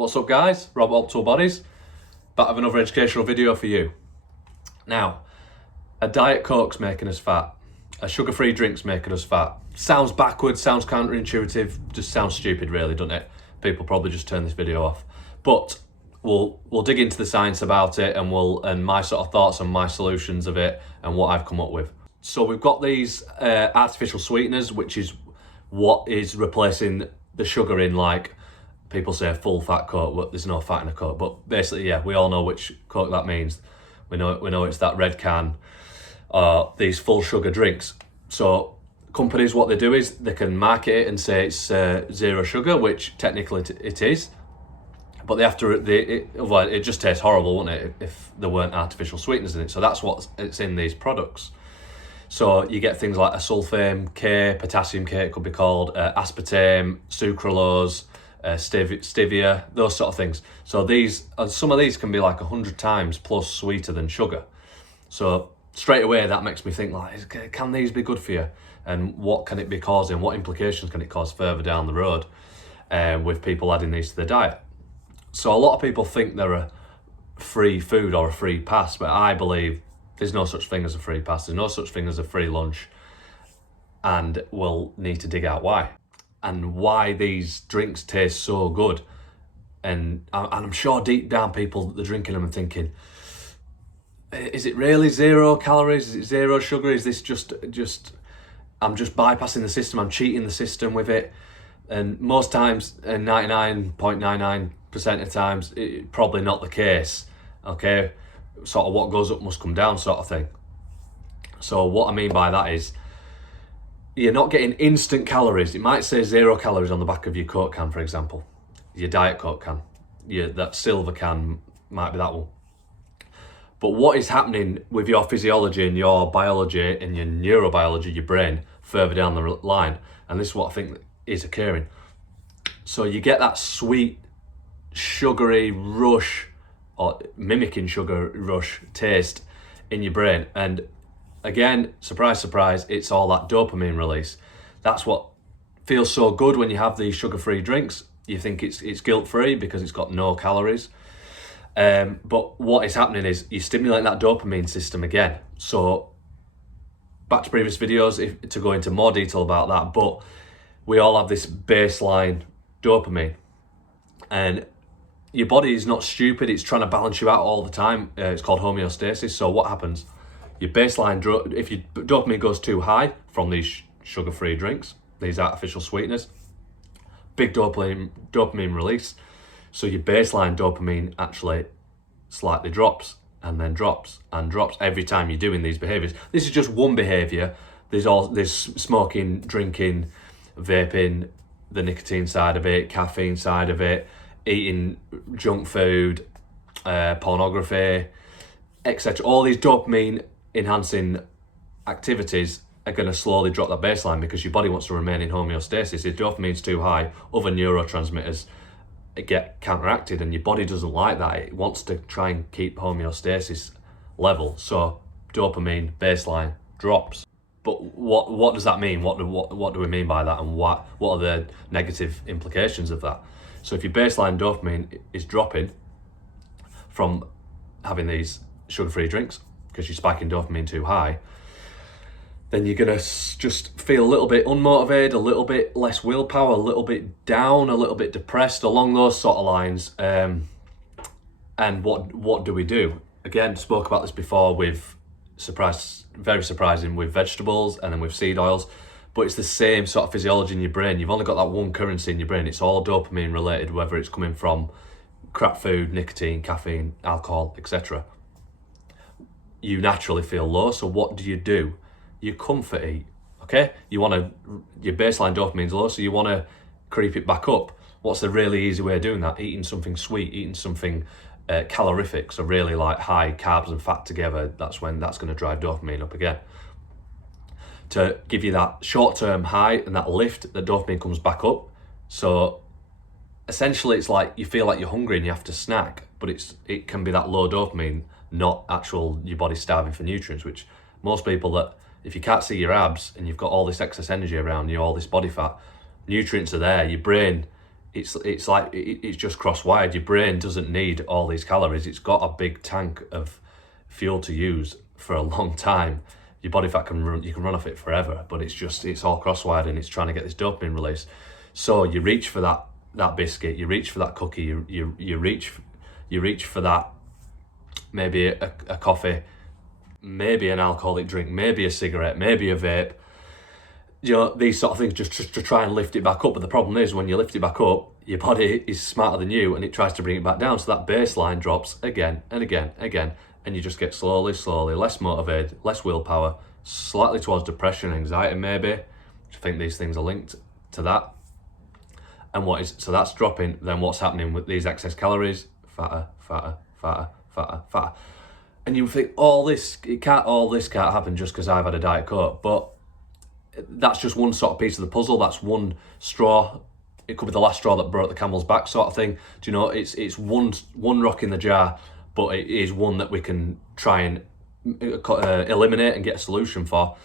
What's up guys, Rob Optimal Bodies, back with another educational video for you. Now, a Diet Coke's making us fat, a sugar-free drink's making us fat. Sounds backwards, sounds counterintuitive, just sounds stupid really, doesn't it? People probably just turn this video off. But we'll dig into the science about it and my sort of thoughts and my solutions of it and what I've come up with. So we've got these artificial sweeteners, which is what is replacing the sugar in, like people say full fat Coke, but there's no fat in a Coke. But basically, yeah, we all know which Coke that means. We know it's that red can, these full sugar drinks. So companies, what they do is they can market it and say it's zero sugar, which technically it is. But they have to, it just tastes horrible, wouldn't it, if there weren't artificial sweeteners in it. So that's what it's in these products. So you get things like asulfame K, potassium K, it could be called, aspartame, sucralose, stevia, those sort of things. So some of these can be like 100 times plus sweeter than sugar. So straight away that makes me think, like, can these be good for you? And what can it be causing? What implications can it cause further down the road with people adding these to their diet? So a lot of people think they're a free food or a free pass, but I believe there's no such thing as a free pass. There's no such thing as a free lunch, and we'll need to dig out why. And why these drinks taste so good. And I'm sure deep down people are drinking them and thinking, is it really 0 calories? Is it 0 sugar? Is this just I'm just bypassing the system, I'm cheating the system with it? And most times, 99.99% of the times, it's probably not the case, okay? Sort of what goes up must come down sort of thing. So what I mean by that is, you're not getting instant calories. It might say 0 calories on the back of your Coke can, for example. Your Diet Coke can. That silver can might be that one. But what is happening with your physiology and your biology and your neurobiology, your brain, further down the line, and this is what I think is occurring. So you get that sweet, sugary rush, or mimicking sugar rush taste in your brain. And again, surprise, surprise, it's all that dopamine release. That's what feels so good when you have these sugar-free drinks. You think it's guilt-free because it's got no calories. But what is happening is you stimulate that dopamine system again. So back to previous videos to go into more detail about that, but we all have this baseline dopamine. And your body is not stupid, it's trying to balance you out all the time. It's called homeostasis. So what happens? Your baseline, if your dopamine goes too high from these sugar-free drinks, these artificial sweeteners, big dopamine release. So your baseline dopamine actually slightly drops and then drops and drops every time you're doing these behaviors. This is just one behavior. There's smoking, drinking, vaping, the nicotine side of it, caffeine side of it, eating junk food, pornography, etc. All these dopamine enhancing activities are going to slowly drop that baseline because your body wants to remain in homeostasis. If dopamine's too high, other neurotransmitters get counteracted, and your body doesn't like that. It wants to try and keep homeostasis level. So dopamine baseline drops. But what does that mean? What do we mean by that, and what are the negative implications of that? So if your baseline dopamine is dropping from having these sugar-free drinks because you're spiking dopamine too high, then you're gonna just feel a little bit unmotivated, a little bit less willpower, a little bit down, a little bit depressed, along those sort of lines. And what do we do? Again, spoke about this before with very surprising with vegetables and then with seed oils, but it's the same sort of physiology in your brain. You've only got that one currency in your brain. It's all dopamine related, whether it's coming from crap food, nicotine, caffeine, alcohol, etc. You naturally feel low, so what do? You comfort eat, okay? Your baseline dopamine's low, so you want to creep it back up. What's the really easy way of doing that? Eating something sweet, eating something calorific, so really like high carbs and fat together. That's going to drive dopamine up again. To give you that short-term high and that lift, the dopamine comes back up. So essentially it's like you feel like you're hungry and you have to snack, but it can be that low dopamine, not your body starving for nutrients, which most people, that if you can't see your abs and you've got all this excess energy around you, all this body fat, nutrients are there. Your brain it's like it's just cross-wired. Your brain doesn't need all these calories. It's got a big tank of fuel to use for a long time. Your body fat you can run off it forever, but it's all cross-wired, and it's trying to get this dopamine release. So you reach for that biscuit, you reach for that cookie, you reach for that, maybe a coffee, maybe an alcoholic drink, maybe a cigarette, maybe a vape. You know, these sort of things just to try and lift it back up. But the problem is, when you lift it back up, your body is smarter than you, and it tries to bring it back down. So that baseline drops again and again, and you just get slowly less motivated, less willpower, slightly towards depression, anxiety maybe. I think these things are linked to that. And so that's dropping. Then what's happening with these excess calories? Fatter. And you think all this can't happen just because I've had a Diet Coke. But that's just one sort of piece of the puzzle. That's one straw. It could be the last straw that broke the camel's back, sort of thing. Do you know? It's one rock in the jar, but it is one that we can try and eliminate and get a solution for.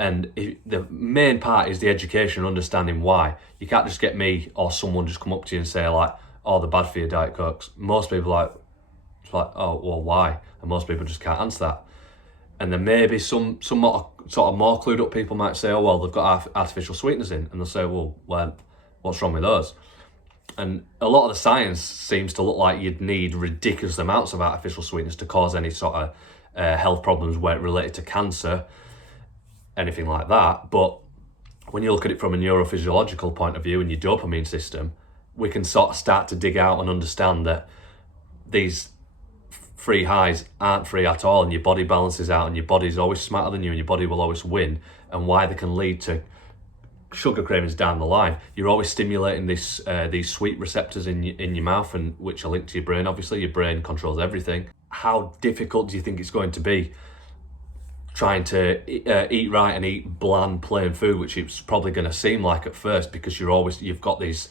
And the main part is the education and understanding why. You can't just get me or someone just come up to you and say like, "Oh, they're bad for your Diet Cokes." Most people are like, "Oh, well, why?" And most people just can't answer that. And then maybe some more, sort of more clued up people might say, "Oh, well, they've got artificial sweeteners in," and they'll say, "Well, what's wrong with those?" And a lot of the science seems to look like you'd need ridiculous amounts of artificial sweeteners to cause any sort of health problems where it related to cancer, anything like that. But when you look at it from a neurophysiological point of view and your dopamine system, we can sort of start to dig out and understand that these free highs aren't free at all, and your body balances out, and your body's always smarter than you, and your body will always win, and why they can lead to sugar cravings down the line. You're always stimulating these sweet receptors in your mouth, and which are linked to your brain. Obviously, your brain controls everything. How difficult do you think it's going to be trying to eat right and eat bland, plain food, which it's probably going to seem like at first, because you've got these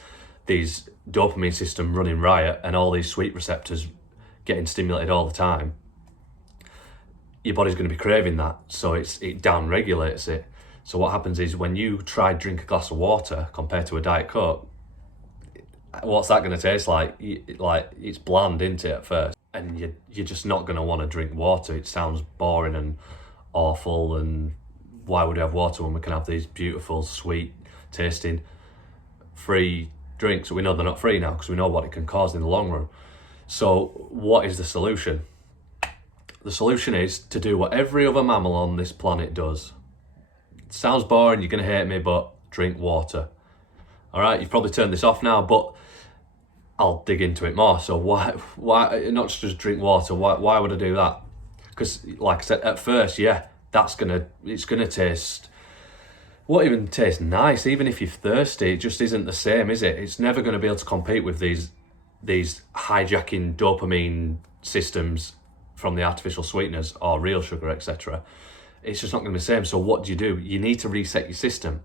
dopamine system running riot and all these sweet receptors getting stimulated all the time. Your body's going to be craving that, so it down regulates it. So what happens is, when you try to drink a glass of water compared to a Diet Coke, what's that going to taste like? Like, it's bland, isn't it, at first? And you're just not going to want to drink water. It sounds boring and awful, and why would we have water when we can have these beautiful, sweet tasting, free drinks? We know they're not free now because we know what it can cause in the long run. So what is the solution? The solution is to do what every other mammal on this planet does. It sounds boring, you're going to hate me, but drink water. All right, you've probably turned this off now, but I'll dig into it more. So why not just drink water? Why would I do that? Because, like I said, at first, yeah, it's gonna taste, won't even taste nice. Even if you're thirsty, it just isn't the same, is it? It's never going to be able to compete with these hijacking dopamine systems from the artificial sweeteners or real sugar, etc. It's just not going to be the same. So what do? You need to reset your system.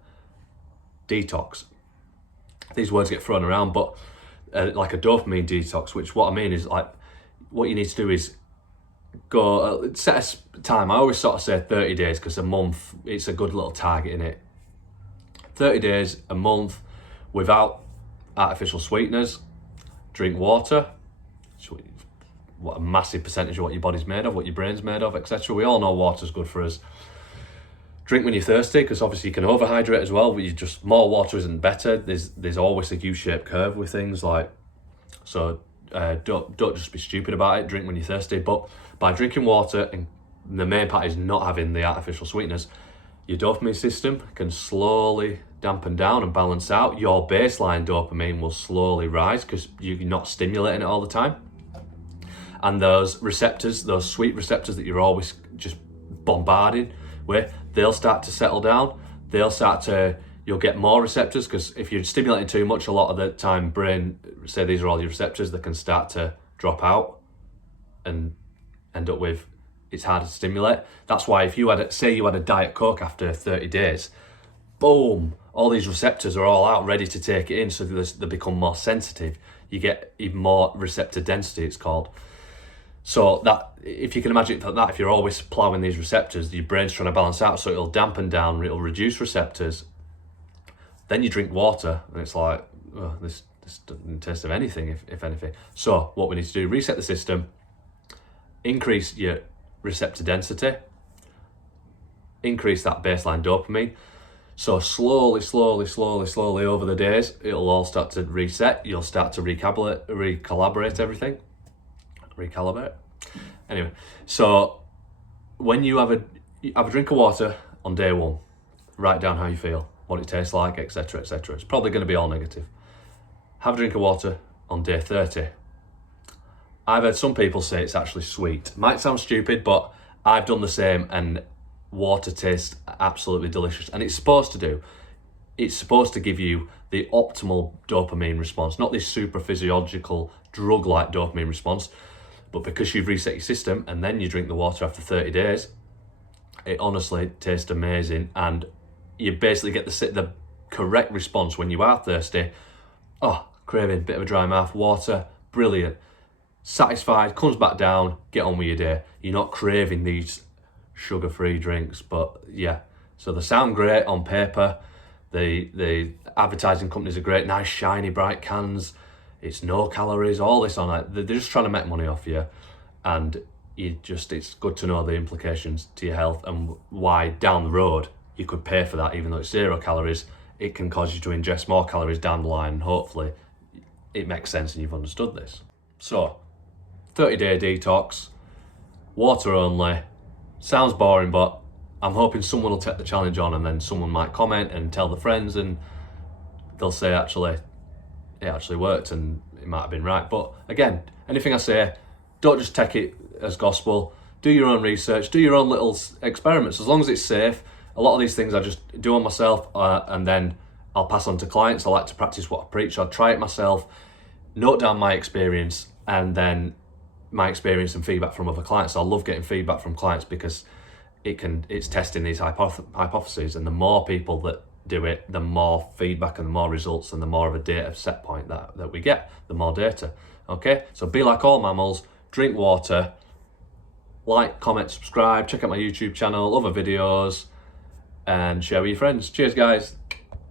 Detox. These words get thrown around, but like a dopamine detox, which what I mean is, like, what you need to do is go set a time. I always sort of say 30 days because a month, it's a good little target, in it. 30 days, a month, without artificial sweeteners. Drink water. What a massive percentage of what your body's made of, what your brain's made of, etc. We all know water's good for us. Drink when you're thirsty, because obviously you can overhydrate as well, but more water isn't better. There's always a U-shaped curve with things, like, so don't just be stupid about it. Drink when you're thirsty, but by drinking water, and the main part is not having the artificial sweeteners, your dopamine system can slowly dampen down and balance out. Your baseline dopamine will slowly rise because you're not stimulating it all the time. And those receptors, those sweet receptors that you're always just bombarding with, they'll start to settle down. You'll get more receptors, because if you're stimulating too much, a lot of the time brain say these are all your receptors, that can start to drop out and end up with, it's harder to stimulate. That's why if you had a Diet Coke after 30 days, boom, all these receptors are all out ready to take it in, so they become more sensitive. You get even more receptor density, it's called. So that, if you can imagine that, if you're always ploughing these receptors, your brain's trying to balance out, so it'll dampen down, it'll reduce receptors. Then you drink water, and it's like, oh, this This doesn't taste of anything, if anything. So what we need to do, reset the system, increase your receptor density, increase that baseline dopamine. So slowly over the days, it'll all start to reset. You'll start to recalibrate everything. Recalibrate. Anyway, so when you have a drink of water on day 1, write down how you feel, what it tastes like, etc., etc. It's probably going to be all negative. Have a drink of water on day 30. I've heard some people say it's actually sweet. Might sound stupid, but I've done the same, and water tastes absolutely delicious. And it's supposed to do. It's supposed to give you the optimal dopamine response, not this super physiological drug-like dopamine response, but because you've reset your system and then you drink the water after 30 days, it honestly tastes amazing, and you basically get the correct response when you are thirsty. Oh, craving, bit of a dry mouth, water, brilliant. Satisfied, comes back down, get on with your day. You're not craving these sugar-free drinks, but yeah. So they sound great on paper. The advertising companies are great, nice shiny bright cans. It's no calories, all this on it. They're just trying to make money off you, and it's good to know the implications to your health and why down the road you could pay for that. Even though it's 0 calories, it can cause you to ingest more calories down the line. Hopefully it makes sense and you've understood this. So 30-day detox, water only. Sounds boring, but I'm hoping someone will take the challenge on, and then someone might comment and tell the friends, and they'll say actually it actually worked and it might have been right. But again, anything I say, don't just take it as gospel. Do your own research, do your own little experiments, as long as it's safe. A lot of these things I just do on myself, and then I'll pass on to clients. I like to practice what I preach. I'll try it myself, note down my experience, and then my experience and feedback from other clients. I love getting feedback from clients because it's testing these hypotheses, and the more people that do it, the more feedback and the more results and the more of a data set point that we get, the more data. Okay, so be like all mammals, drink water, like, comment, subscribe, check out my YouTube channel, other videos, and share with your friends. Cheers, guys.